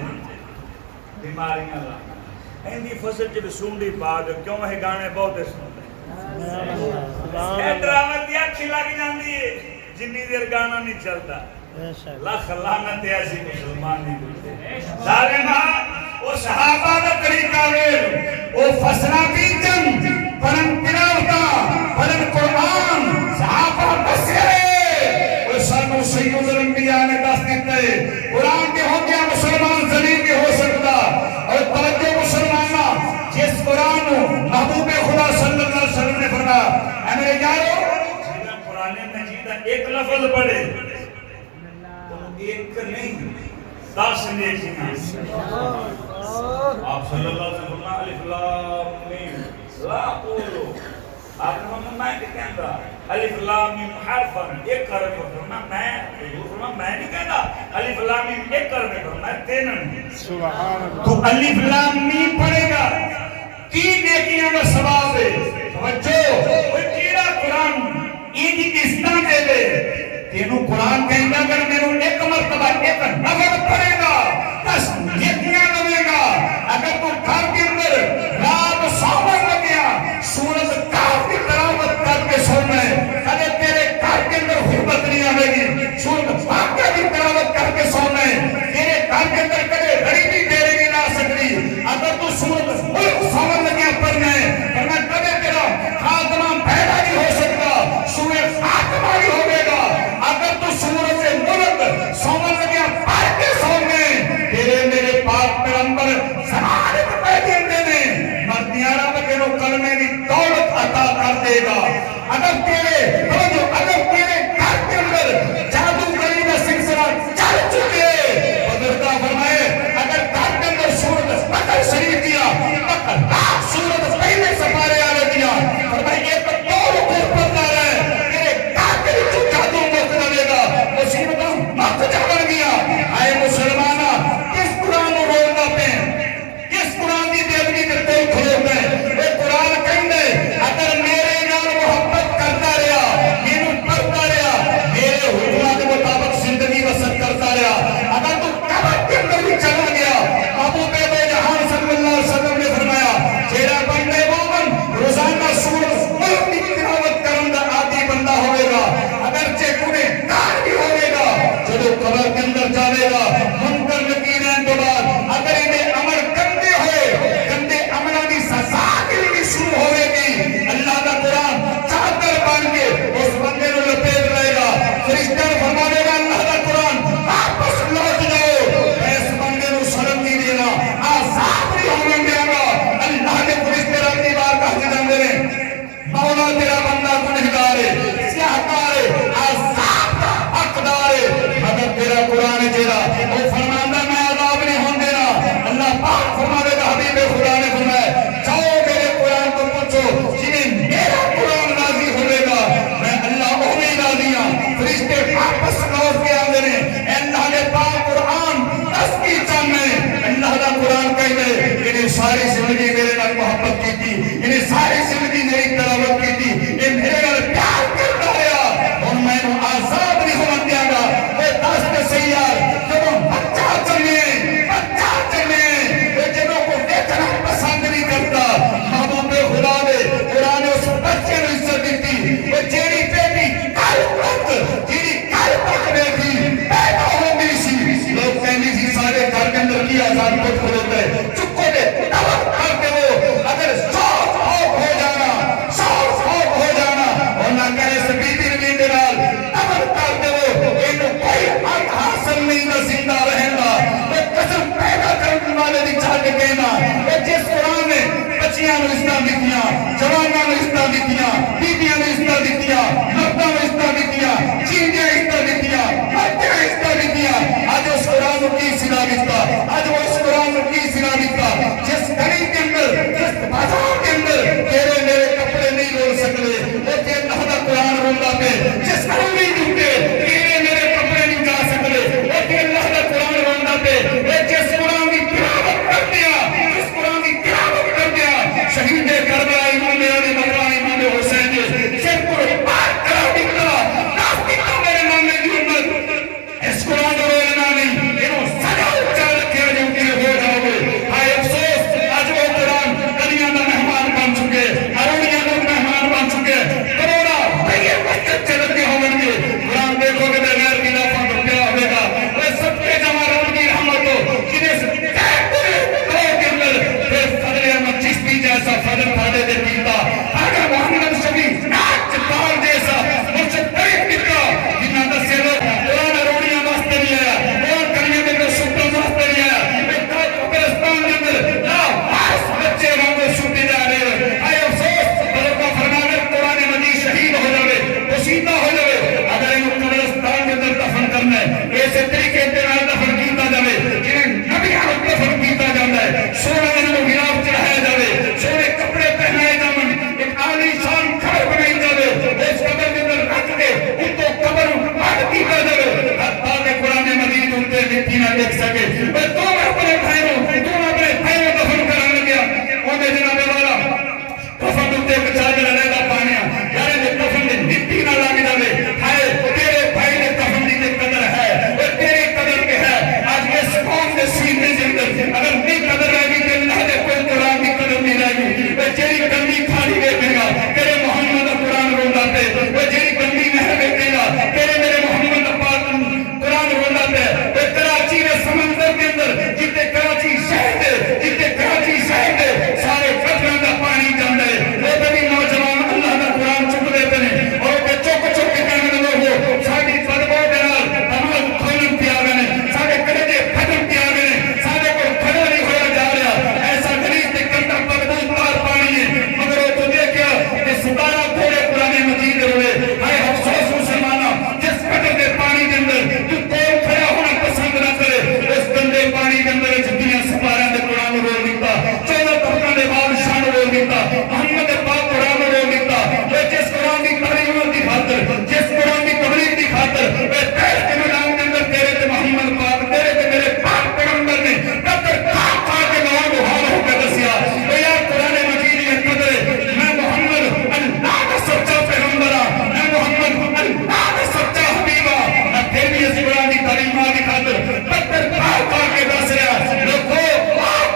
بیماریاں لاندے ہندی فصل چ سونڈی پا دے کیوں ہے گانے بہت سنتے اے ڈرامہ دی اکھ لگ جاندی ہے جنی دیر گانا نہیں چلتا لاکھ لعنت ہے ایسی مسلمان نہیں بولتے ظالما او صحابہ دا طریقہ وے او فصلہ بیجن پڑھن تلاوتا پڑھن قرآن صحابہ بسرے او سانو سید الانبیاء نے دس دیتے قرآن کے ہو گیا مسلمان ذلیل بھی ہو سکتا اور توجہ مسلمانہ جس قرآن محبوب خدا صلی اللہ علیہ وسلم نے فرمایا اے میرے یارو قرآن مجید ایک لفظ پڑھے ایک نہیں 10 نیکیاں آپ صلی اللہ علیہ وسلم الف لام میم لا قولو آپ نے فرمایا میں نہیں کہندا الف لام میم حرفن ایک حرف فرمایا میں نہیں کہندا الف لام میم ایک حرف فرمایا تین سبحان اللہ تو الف لام میم پڑھے گا 3 نیکیاں کا ثواب ہے توجہ وہ کیڑا قرآن اینی کسنا دے دے تینوں قرآن کہندا اگر میرے ایک مرتبہ ایک نفل پڑھے گا 10 نیکیاں لگے گا اگر تو گھر کے اندر رات سونے لگیا سورۃ کاف کی تلاوت کر کے سونا ہے کبھی تیرے گھر کے اندر غربت نہیں آئے گی سورۃ فاتحہ کی تلاوت کر کے سونا ہے تیرے گھر کے اندر کبھی غریبی دیرے نہیں لا سکتی اگر تو سورۃ ملک سونے لگیا پڑھنا ہے فرمایا کبھی تیرا خاتمہ پیدا نہیں ہو سکتا سورۃ خاتمہ نہیں ہوگے گا اگر تو سورۃ ملک سونے لگیا پڑھ کے سونا ہے تیرے میرے پاک پیغمبر سماجت پیدے دینے مردیاں رب کے رو کلمے کی دولت عطا کر دے گا اگر تیرے گھر کے اندر جادوگری کا سلسلہ چل چکے بزرگاں فرمائے اگر گھر کے اندر سورۃ بقرہ شریف دیا سورۃ پہلے سپارے آ دیا فرمائے ایک دو رکوع پڑھتا رہے تیرے گھر کے جو جادو مک جائے گا مصیبتاں مک جا گیا اے مسلمانہ کس قرآن کو روتا پہ کس قرآن کی دیوگی کے کوئی کھلوتا ہے اے قرآن کہندے اگر میرے نال محبت کرتا رہا مینوں پڑھتا رہا میرے حکماں کے مطابق زندگی بسر کرتا رہا اگر تو قبر کے اندر بھی چلا گیا محبوب دو جہان صلی اللہ علیہ وسلم نے فرمایا جیڑا بندے مومن روزانہ سورۃ ملک کی تلاوت کرن دا عادی بندہ ہوئے گا اگرچہ گنہگار بھی ہوئے گا جب قبر کے اندر جاوے گا منکر نکیرین کے بعد اگر انہیں عمل گندے ہوئے گندے عملوں کی سزا کے لیے شروع ہوئے گی اللہ کا قرآن چادر بن کے اس بندے کو لپیٹ رہے گا فرشتہ فرمانے گا اللہ کا قرآن واپس لوٹ جاؤ اس بندے کو شرم نہیں دینا عذاب نہیں ہونے دیا گا اللہ کے فرشتے رب کی بارگاہ میں جاندے نے مولا تیرا بندہ گنہگار ہے سیاہکار ہے عذاب کا حقدار ہے مگر تیرا قرآن جیڑا وہ فرماندا میں عذاب نہیں ہون دینا اللہ پاک فرماوے گا حبیب خدا نے فرمایا جاؤ میرے قرآن کو پوچھو جنہیں میرا قرآن راضی ہوئے گا میں اللہ اوہی راضی ہوں فرشتے واپس لوٹ کے آندے نے اللہ نے پاک قرآن دس کی چند میں اللہ کا قرآن کہتے انہیں ساری زندگی میرے نال محبت کی تھی انہیں ساری زندگی میری تلاوت کی تھی یہ میرے نال پیار کرتا رہا اور میں نے عذاب نہیں ہونے دیا گا وہ دست سیار جب بچہ چلے وہ جنہوں کو دیکھنا پسند نہیں کرتا محبوب خدا نے قرآن نے اس بچے نے عزت دی تھی وہ جیڑی بیٹی کل تک بیٹی پیدا ہو گئی سی لوگ کہنی سی سارے گھر کے اندر کی آزاد کو کھلوتا ہے چکو دے دعوت کر کے وہ اگر صاف ہو جانا اور نہ کہے سے بیٹی نبی دلال دعوت کر کے وہ انہوں کوئی حق حاصل نہیں نہ زندہ رہے گا وہ قسم پیدا کرنے والے دی چاہ کے کہنا وہ جس قرآن نے بچیاں نے اسلام دکھیا جواناں نے اسلام دکھیا بیٹیاں نے اسلام دکھیا مرداں نے اسلام دکھیا چیندیاں اسلام دکھیا مردیاں اسلام دکھیا آج اس قرآن کی سلا دیتا آج وہ اس قرآن کی سلا دیتا جس گلی کے اندر جس بازار کے اندر تیرے میرے کپڑے نہیں رول سکتے لیکن اللہ دا قرآن رولدا پہ جس گھر نہیں ڈوبے تیرے میرے کپڑے نہیں جا سکتے لیکن اللہ دا قرآن رولدا پہ جس قرآن کی تلاوت کر دیا جس قرآن کی تلاوت کر دیا شہید کربلا امام علی مقام امام حسین جس کو پار کرا دیا ناصر میرے نام کی امت اس قرآن کو رولنا نہیں یہ سدا اچھا رکھے جو کہ ہو جاؤ گے ہائے افسوس آج وہ قرآن گلیاں دا مہمان بن چکے اروڑیاں دا مہمان بن چکے کروڑا بھائی وقت چل کے ہوں گے قرآن دیکھو گے بغیر کی لافہ تو کیا ہوئے گا وہ سب کے جمع روڑ کی رحمت ہو جنہیں سے کے اندر پھر فضل احمد چشتی جیسا فضل پھاڑے دے پیتا آگا محمد شبی ناچ پال جیسا مرشد قریب پیتا جنہاں دسے لوگ قرآن روڑیاں واسطے نہیں آیا قرآن کریے میں کو سلطان واسطے نہیں آیا پاکستان کے اندر لا پاس بچے وہاں سنتے جا رہے ہیں آئے افسوس بلکہ فرمانے قرآن مجید شہید ہو جاوے پوشیدہ ہو جاوے اگر انہوں قبرستان کے اندر دفن کرنا ہے ایسے طریقے انتظار دفن کیتا جاوے جنہیں نبی آرد دفن کیتا جاتا ہے سونا انہوں غلاف چڑھائے جاوے سونے کپڑے پہنائے جاوے ایک عالی شان گھر بنائی جاوے اس قبر کے اندر رکھ کے ان کو قبر پاک کیتا جاوے حتیٰ کہ قرآن مجید ان کے مٹی نہ دیکھ سکے بس دو اپنے بھائیوں دفن کرانے گیا انہیں جناب والا کفن ہوتے ایک چادر علیحدہ پانیا یعنی نے کفن نے مٹی نہ لاگی جاوے ہائے تیرے بھائی نے کفن دی نے قدر ہے وہ تیری قدر کے ہے آج اس قوم نے سینے کے اندر اگر نہیں قدر رہے گی کہ اللہ نے کوئی قرآن کی قدر نہیں رہے گی وہ تیری گندی کھاڑی دیکھے گا تیرے محمد قرآن روندا پہ وہ تیری گندی نہر دیکھے گا تیرے میرے محمد پاک قرآن روندا پہ وہ کراچی میں سمندر کے اندر جتنے کراچی شہر دے جتنے کراچی شہر دے سارے قطروں کا پانی جان دے وہ کبھی نوجوان اللہ کا قرآن چک دیتے ہیں اور کہ چک چک کے کہنے لوگوں ساری بدبو دلال تمام کھولن پیا گئے سارے کلیجے ختم کیا گئے سارے کو کھڑا نہیں ہویا جا رہا ایسا غریب کے کندر بدبودار پانی ہے مگر وہ تو دیکھیا کہ 17 تھوڑے قرآن مجید ہوئے ہائے افسوس مسلمانہ جس قدر کے پانی کے اندر تو کوئی کھڑا ہونا پسند نہ کرے اس گندے پانی کے اندر جتنیاں سپارہ نے قرآن رول دیتا 14 طبقہ نے بادشاہ رول دیتا محمد پاک قرآن رول دیتا وہ جس قرآن کی تعلیم کی خاطر جس قرآن کی تبلیغ کی خاطر وہ دیش کے میدان کے اندر تیرے تے محمد پاک تیرے تے میرے پاک پیغمبر نے قدر کھا کے نام کو حال ہو کے دسیا وہ یار قرآن مجید یہ قدر ہے میں محمد اللہ کا سچا پیغمبر ہوں میں محمد اللہ کا سچا حبیب ہوں میں پھر بھی اس قرآن کی تعلیمات کی خاطر قدر کھا کے دس رہا لوگوں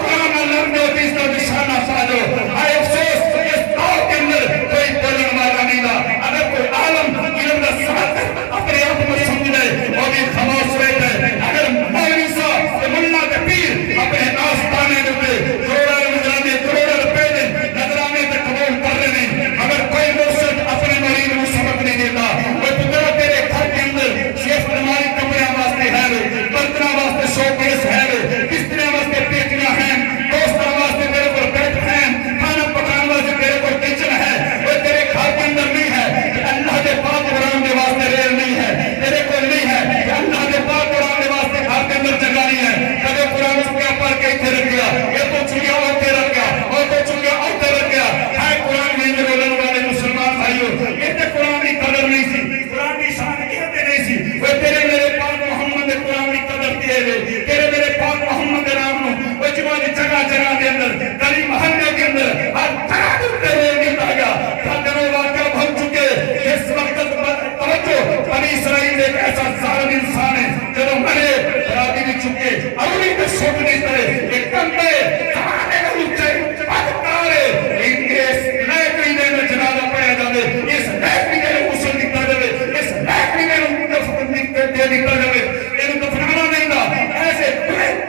قرآن اللہ نے اس کا نشانہ ساجو آئے افسوس اس دور کے اندر کوئی بولن والا نہیں تھا اگر کوئی عالم علم کا ساتھ اپنے آپ کو سمجھ لے وہ بھی خاموش رہتا ہے اگر مولوی صاحب ملا کے پیر اپنے آستانے کے کروڑا نظرانے کروڑا روپے دے نظرانے تک قبول کر رہے ہیں اگر کوئی مرشد اپنے مرید کو سبق نہیں دیتا وہ پتر تیرے گھر کے اندر صرف تمہاری کپڑے واسطے ہے برتنا واسطے شو کیس ہے بسترے واسطے پیٹیاں ہیں دوستوں واسطے تیرے کو بیڈ ہیں کھانا پکانے واسطے تیرے کو کچن ہے وہ تیرے گھر کے اندر نہیں ہے اللہ کے پاک قرآن کے واسطے ریل نہیں ہے تیرے کو نہیں ہے کہ اللہ کے پاک قرآن کے واسطے گھر کے اندر جگہ نہیں ہے کبھی قرآن اس کے اوپر کہیں رکھ گیا یہ تو چڑیا ہوتے رکھ گیا اور تو چڑیا ہوتے رکھ گیا ہے قرآن میں بولنے والے مسلمان بھائیوں یہ تو قرآن کی قدر نہیں سی قرآن کی شان کہتے نہیں سی وہ تیرے میرے پاک محمد نے قرآن کی قدر کیے ہوئے تیرے میرے پاک محمد کے نام نو وہ جوانی جگہ جگہ کے اندر گلی محلے کے اندر ہر طرح کے تیرے نہیں گیا خاطروں واقعہ بھر چکے اس وقت توجہ بنی اسرائیل ایک ایسا ظالم انسان ہے جب مرے برادری بھی چکے اروڑی میں سوٹ نہیں کرے ایک کندے زمانے کا اونچے بدکارے ان کے اس نیکری میں جنازہ پڑھا جاوے اس نیکری میں غسل دیتا جاوے اس نیکری میں دفن دے دیتا جاوے ان دفنانا نہیں تھا ایسے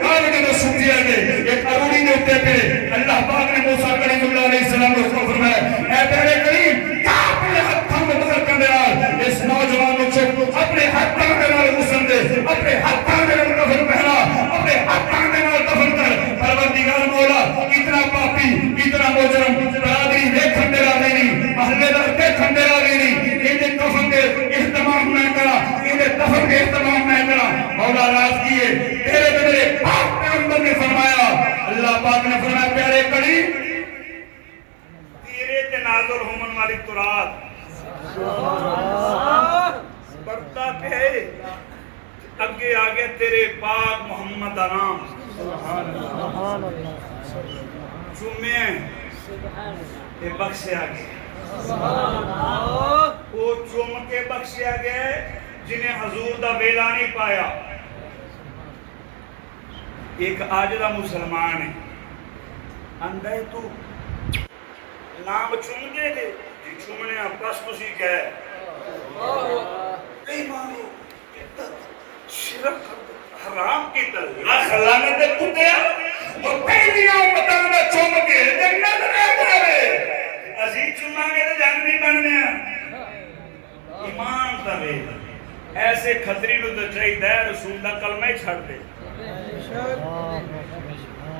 کار کے جو سوٹ دیا گئے ایک اروڑی کے اوپر پہ اللہ پاک نے موسیٰ کریم اللہ علیہ السلام کو فرمایا اے پیارے کریم کیا اپنے ہاتھوں میں بدل کر دیا اس نوجوانوں کو اپنے ہاتھوں کے نال غسل دے اپنے ہاتھوں کے نال کفن پہنا اپنے ہاتھوں کے نال دفن کر پروردگار مولا اتنا پاپی اتنا مجرم برادری دیکھن دے راضی نہیں محلے دار دیکھن دے راضی نہیں ان کے کفن کے اہتمام میں کرا ان کے دفن کے اہتمام میں کرا مولا راز کی لیے تیرے میرے پاک پیغمبر نے فرمایا، اللہ پاک نے فرمایا پیارے کڑی تیرے تے نازل ہومن والی ترات برتا پہ اگے آگے تیرے پاک محمد آرام چومے تے بخشے آگے وہ چوم کے بخشے آگے جنہیں حضور دا ویلا نہیں پایا. ایک آج دا مسلمان ہے اندھے تو نام چوم گے دے جی چومنے بس تسی کہے نہیں مانو شرک حرام کی لاکھ لعنت دے کتیا وہ پہلی امتاں دا چوم کے جنت نہ جاوے اسی چوماں گے تے جنت نہیں بننے ایمان تبے ایسے خطری نو تے چاہیے رسول دا کلمہ ہی چھڑ دے.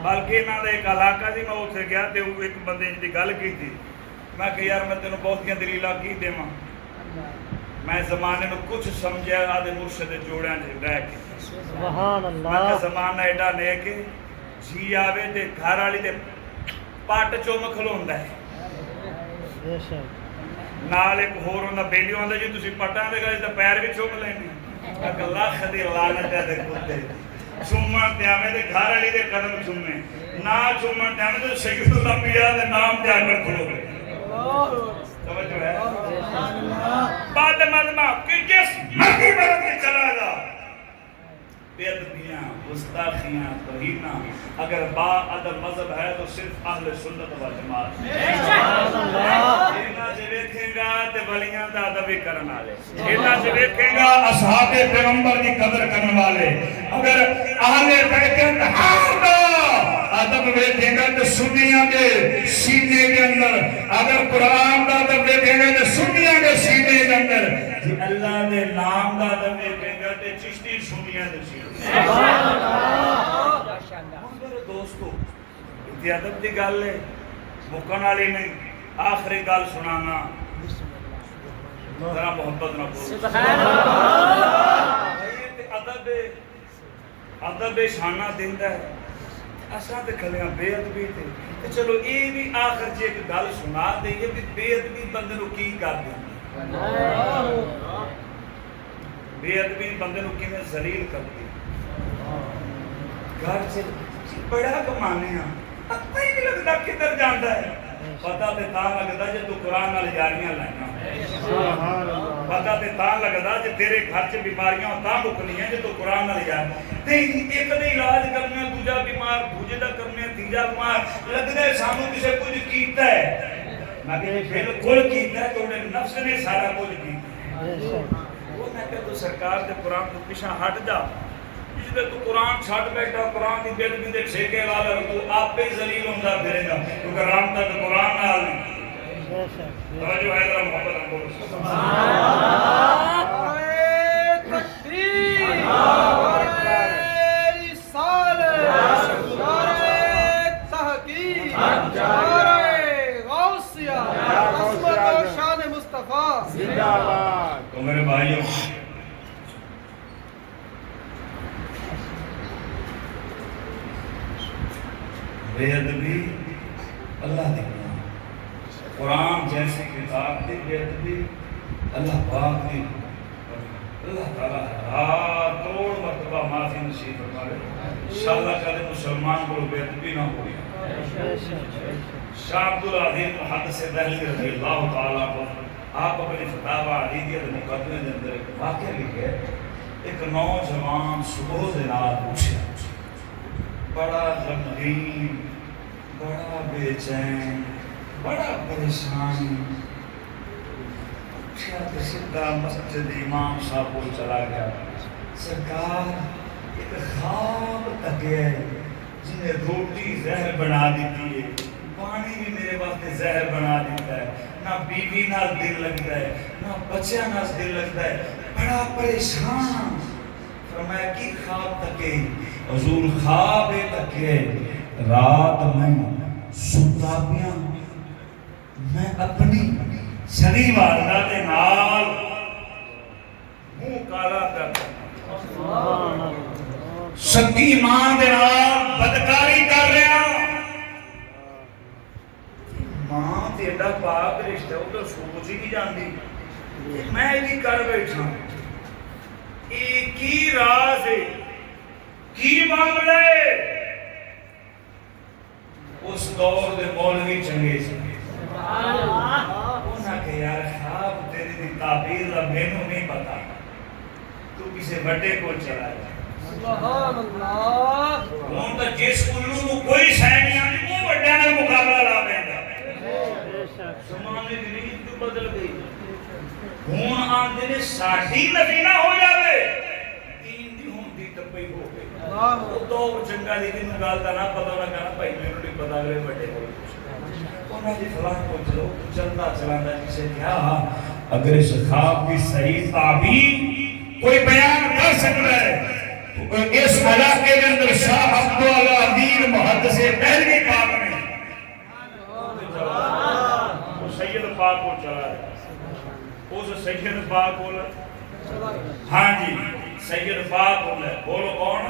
بلکہ انہاں دا ایک علاقہ دی میں اوتھے گیا تے وہ ایک بندے دی گل کی تھی میں کہ یار میں تینوں بہت کیا دلیلاں کی دیواں میں زمانے میں کچھ سمجھا آدھے مرشد جوڑیاں رہ کے سبحان میں اللہ کہ زمانہ ایڈا نیک ہے جی آوے تے گھر والی تے پٹ چوم کھلوندا ہے بے شک نال ایک ہور ہوندا بیلی ہوندا جی تسی پٹاں دے گئے تے پیر بھی چوم لیندے میں کہ لاکھ دی لعنت ہے تے کتے چومن تے آوے تے گھر والی دے قدم چومے نہ چومن تے آوے تے سید الانبیاء دے نام تے آ کر کھلو توجہ ہے بعد مذمہ کہ جس مرضی مرد کے چلا جا بے ادبیاں گستاخیاں توہیناں اگر با ادب مذہب ہے تو صرف اہل سنت و جماعت انہاں جے ویکھے گا تے ولیاں دا ادب ہی کرن والے انہاں جے ویکھے گا اصحاب پیغمبر کی قدر کرنے والے اگر اہل بیت اطہار دا ادب ویکھے گا تو سنیاں دے سینے کے اندر اگر قرآن دا ادب ویکھے گا تو سنیاں دے سینے کے اندر جی اللہ دے نام دا ادب ویکھے گا تے چشتی سنیاں دے سینے سبحان اللہ میرے دوستو اتنی ادب دی گل ہے مکن والی نہیں آخری گل سنانا ذرا محبت نہ بولو سبحان اللہ ادب ادب شانہ دیندا ہے اساں تے کھلیاں بے ادبی تے چلو اے بھی آخر جے ایک گل سنا دئیے کہ بے ادبی بندے نو کی کر دیندی بے ادبی بندے نو کیویں ذلیل کرتی گھر سے بڑا کمانے ہیں پتہ ہی نہیں لگتا کدھر جاندا ہے پتہ تے تاں لگدا جے تو قرآن نال یاریاں لائیاں پتہ تے تاں لگدا جے تیرے گھر چ بیماریاں تاں مکنیاں جے تو قرآن نال یار تے ایک دے علاج کرنے دوجا بیمار دوجے دا کرنے تیجا بیمار لگدا ہے سانو کسے کچھ کیتا ہے میں کہ بالکل کیتا ہے تو نفس نے سارا کچھ کیتا بے شک وہ میں کہ تو سرکار دے قرآن تو پیچھے ہٹ جا جس تو قرآن چھٹ بیٹھا قرآن دی بے ادبی دے ٹھیکے لا لے تو آپ پہ ذلیل ہوندا پھرے گا کیونکہ رام تک قرآن نال نہیں بے شک توجہ ہے ذرا محبت نہ بولو نعرہ تکبیر، نعرہ رسالت، نعرہ تحقیق، نعرہ غوثیہ، عظمت و شان مصطفیٰ. تو میرے بھائیوں بے ادبی اللہ دی قرآن جیسی کتاب دی بے ادبی اللہ پاک دی اللہ تعالیٰ توڑ مرتبہ معافی نصیب فرمائے انشاءاللہ کل مسلمان کو بے ادبی نہ ہوئی بے شک شاہ عبدالعظیم محدث دہلوی رضی اللہ تعالیٰ کو آپ اپنی فتاوی علیہ کے مقدمے کے اندر ایک واقعہ لکھے ایک نوجوان صبح دے نال اٹھیا بڑا غمگین بڑا بے چین بڑا پریشان اٹھیا تے سیدھا مسجد امام صاحب کو چلا گیا سرکار ایک خواب تکے جنہیں روٹی زہر بنا دیتی ہے پانی بھی میرے واسطے زہر بنا دیتا ہے نہ بیوی نال دل لگتا ہے نہ بچیاں نال دل لگتا ہے بڑا پریشان فرمایا کی خواب تکے حضور خواب تکے رات میں ستا پیا میں اپنی سنی والدہ دے نال منہ کالا کر سبحان اللہ سکی ماں دے نال بدکاری کر رہا ماں تیرا پاک رشتہ وہ تو سوچ ہی نہیں جانتی میں بھی کر بیٹھا یہ کی راز ہے کی معاملہ ہے اس دور دے مولوی چنگے سے انہاں کہ یار خواب تیری دی تعبیر دا مینوں نہیں پتا تو کسی بڑے کو چلا جائے سبحان اللہ ہوں تو جس الو کو کوئی شے نہیں آتی وہ بڑے نال مقابلہ لا پیندا زمانے دی ریت تو بدل گئی ہوں آندے نے ساڈی نبی نہ ہو جاوے دین دی ہون دی تپئی ہو گئی وہ تو چنگا لیکن گل دا نہ پتہ نہ کہنا بھائی مینوں نہیں پتہ اگلے بڑے کو انہاں دی فلاں کو چلو چلدا چلاندا کسے کیا اگر اس خواب کی صحیح تعبیر کوئی بیان کر سکتا ہے تو اس علاقے کے اندر شاہ عبداللہ امیر محدث پہلوی پاک نے وہ سید پاک کو چلا ہے اس سید پاک کو ہاں جی سید پاک کو بولو کون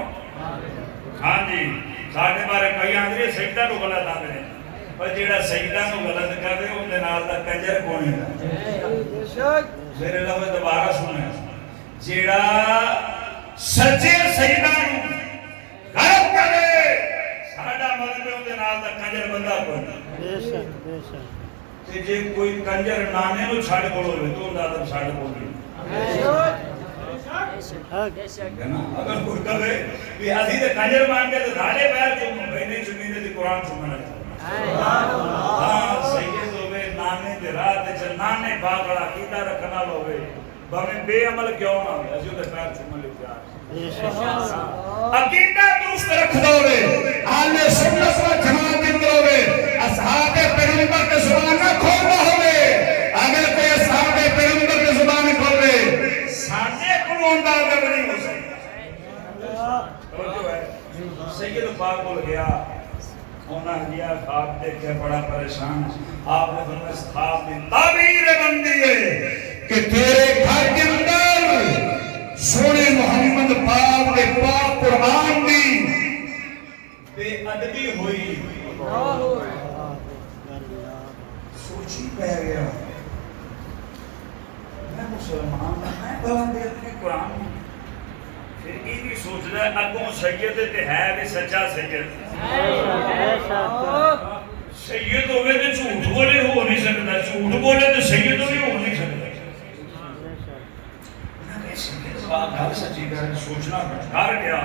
ہاں جی ساڈے بارے کئی آندے سیداں نو غلط آندے پر جیڑا سیداں نو غلط کرے اون دے نال دا کنجر کون ہے میرے لفظ دوبارہ سنیں جیڑا سچے سیداں نو غلط کرے ساڈا مطلب اون دے نال دا کنجر بندہ کون بے شک بے شک تے جے کوئی کنجر نانے نو چھڑ کول ہوے تو اون دا ادب چھڑ کول اگر کوئی کہے کہ اسی تے کنجر مان کے تے ساڈے پیر چوم بہنے چنی تے قرآن چومنا ہاں سید ہوے نانے دے راہ تے چل نانے باغڑا کیتا رکھنا ہوے بھویں بے عمل کیوں نہ ہوے اسی تے پیر چومن لے تیار عقیدہ درست رکھ دو رے اہل سنت و جماعت دے ہوے اصحاب پیغمبر کے زبان نہ کھولنا ہوے اگر کوئی اصحاب پیغمبر کے زبان کھولے ساڈے کول ہوندا ادب نہیں ہو سکتا توجہ ہے سید پاک کول گیا انہاں گیا خواب دیکھے بڑا پریشان آپ نے فرمایا اس خواب کی تعبیر بندی ہے کہ تیرے گھر کے اندر سونے محمد پاک کے پاک قرآن دی بے ادبی ہوئی سوچی پہ گیا میں مسلمان میں بلند اپنے قرآن میں پھر یہ بھی سوچ رہا ہے اگوں سید تے ہے بھی سچا سید سید ہوئے تو جھوٹ بولے ہو نہیں سکتا جھوٹ بولے تو سید بھی ہو نہیں سکتا گھر سچی گھر سوچنا گھر گیا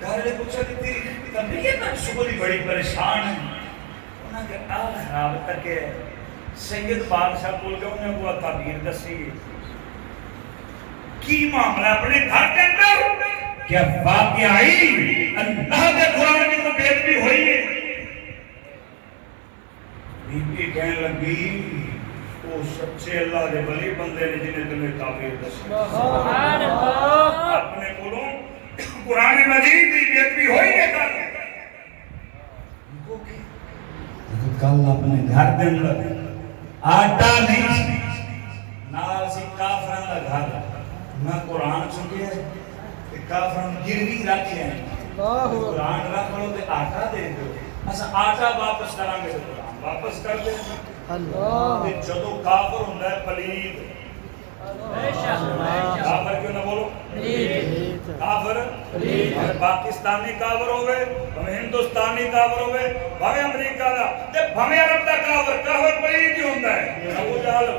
گھر نے پوچھا کہ تیری طبیعت صبح دی بڑی پریشان ہے انہوں نے کہا خراب تک ہے سید بادشاہ بول گیا انہیں وہ تعبیر دسی کی معاملہ اپنے گھر کے اندر کیا واقعی اللہ کے قرآن کی کوئی بے ادبی ہوئی ہے بی بی کہنے لگی وہ سچے اللہ کے ولی بندے نے جنہیں تمہیں تعبیر دسی اپنے کولوں قرآن مجید کی بے ادبی ہوئی ہے کل اپنے گھر کے اندر آٹا نہیں نال سی کافراں دا گھر میں قرآن چکے تے کافراں گروی رکھے ہیں قرآن رکھ لو تے آٹا دے دو اسا آٹا واپس کران گے قرآن واپس کر دے تے جدوں کافر ہوندا ہے پلید کافر کیوں نہ بولو کافر پاکستانی کافر ہوئے بھویں ہندوستانی کافر ہوئے بھویں امریکہ دا تے بھویں عرب دا کافر پلید ہی ہوندا ہے ابو جہل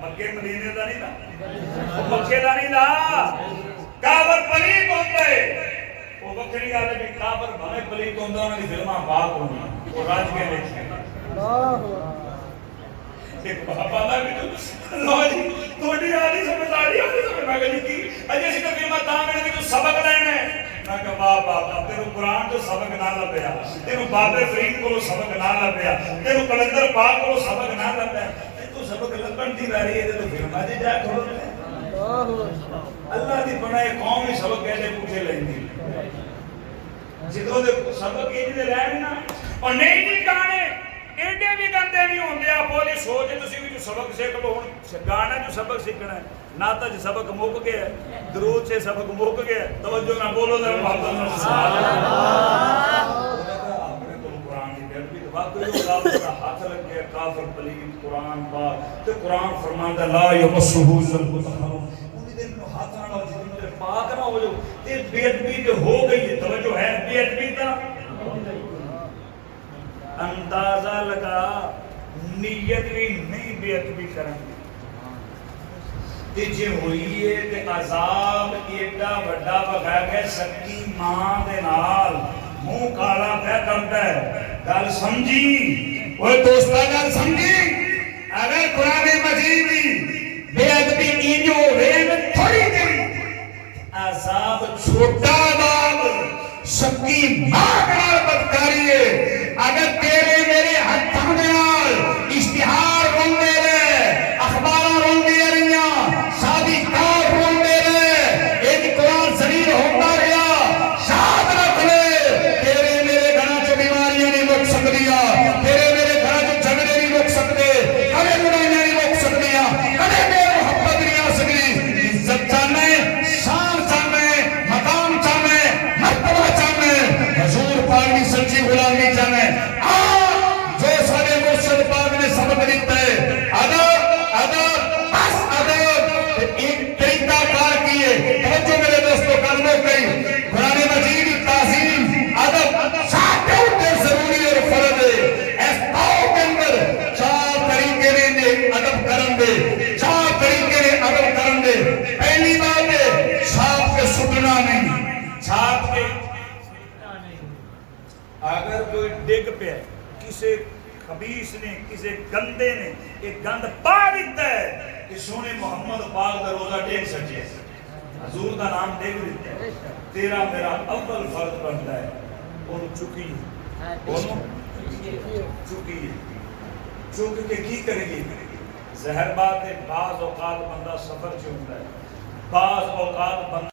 مکے مدینے دا نہیں دا مکے دا نہیں دا کافر پلید ہوندا ہے وہ وکری گل ہے کہ کافر بھویں پلید ہوندا انہاں دی فلماں پاک ہوندی وہ راج کے دیکھے اللہ ایک بابا دا بھی تو لو جی تھوڑی آلی سمجھداری آلی سمجھ میں کہی کی اجے سی تو فلماں تاں میں تو سبق لینا ہے میں کہ واہ بابا تیرو قرآن تو سبق نہ لبیا تیرو بابے فرید کو سبق نہ لبیا تیرو کلندر پاک کو سبق نہ لبیا تو سبق لبن دی رہی ہے تو پھر ماجے جا کھولو اللہ دی بنائے قوم ہی سبق کہتے پوچھے لیندی جدوں دے سبق یہ دے رہنے نا اور نہیں گانے ایڈے بھی گندے نہیں ہوندے آپ وہ سوچ تسی بھی جو سبق سیکھ لو ہن گانا جو سبق سیکھنا ہے ناتا جی سبق موک گیا درود سے سبق موک گیا توجہ نہ بولو ذرا محبت نہ سبحان اللہ اپنے کو قرآن کی بیعت بھی واقعی وہ کافر کا ہاتھ لگ گیا کافر پلید قرآن پاک تو قرآن فرماندا لا یمسہ الا المطہرون انہی دن میں ہاتھ نہ لاؤ جتنے میرے پاک نہ ہو جو تے بیعت بھی تو ہو گئی ہے توجہ ہے بیعت بھی تا اندازہ لگا نیت بھی نہیں بیعت بھی کریں تے جے ہوئی ہے تے عذاب ایڈا بڑا بغیر گئے سکی ماں دے نال منہ کالا پہ کرتا ہے گل سمجھی وہ دوستا گل سمجھی اگر قرآن مجید بے ادبی اینجو ہوئے تھوڑی دن عذاب چھوٹا عذاب سکی ماں کنال بدکاری ہے اگر تیرے میرے ہتھاں دے نال اشتہار روندے رہے اخباراں روندیاں رہیاں شادی کار روندے رہے ایک قرآن ذلیل ہوتا رہا شاد رکھ لے تیرے میرے گھراں چ بیماریاں نہیں مک سکدیاں تیرے میرے گھراں چ جھگڑے نہیں مک سکدے کدے لڑائیاں نہیں مک سکدیاں کدے بے محبت نہیں آ سکدی عزت چاہنا شان چاہنا مقام چاہنا مرتبہ چاہنا حضور پاک کی سچی غلامی چاہنا جو سارے مرشد پاک نے سبق دیتا ہے ادب ادب بس ادب ایک طریقہ کار کیے توجہ میرے دوستوں کلموں کئی قرآن مجید کی تعظیم ادب ساتھ کے ضروری اور فرض ہے اس پاؤ کے اندر چار طریقے نے ادب کرن دے چار طریقے نے ادب کرن دے پہلی بات ہے چھاپ کے سٹنا نہیں چھاپ کے اگر کوئی ڈگ پہ کسی خبیث نے کسی گندے نے ایک گند پا دیتا ہے کہ سونے محمد پاک دا روزہ ٹیک سکے حضور دا نام دیکھ دیتا ہے تیرا میرا اول فرض بنتا ہے انہوں چکی ہے انہوں چکی ہے چک کے کی کرے گی زہر بات ہے بعض اوقات بندہ سفر سے ہوتا ہے بعض اوقات بندہ